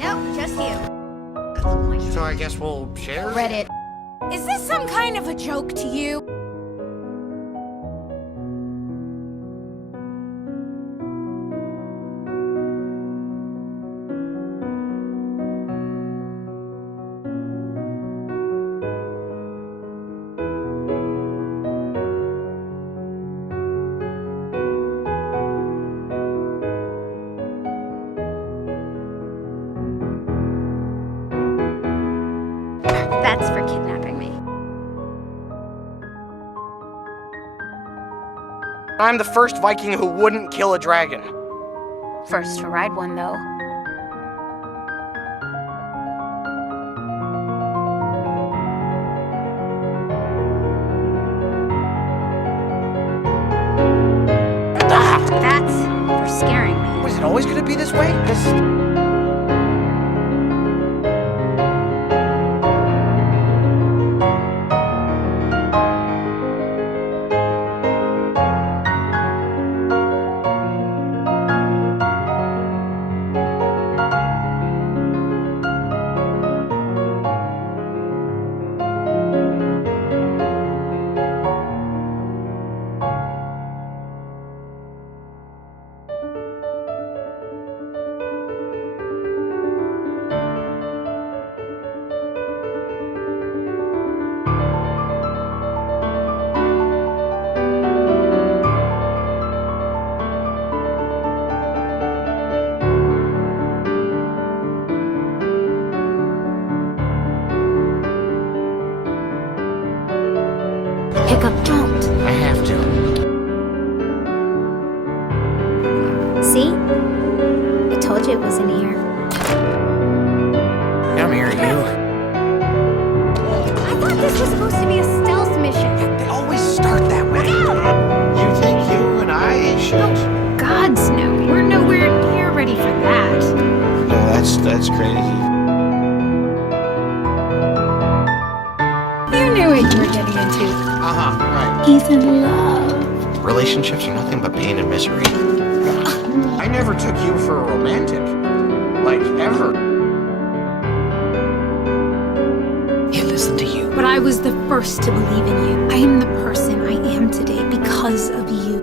Nope, just you. So I guess we'll share? Reddit. Is this some kind of a joke to you? That's for kidnapping me. I'm the first Viking who wouldn't kill a dragon. First to ride one, though. That's for scaring me. Was it always gonna be this way? Hiccup, don't. I have to. See? I told you it wasn't here. Come here, you. I thought this was supposed to be a stealth mission. They always start that way. You think you and I should? Gods, no. We're nowhere near ready for that. No, that's crazy. You knew what you were getting into. Right. He's in love. Relationships are nothing but pain and misery. I never took you for a romantic. Like, ever. He listened to you. But I was the first to believe in you. I am the person I am today because of you.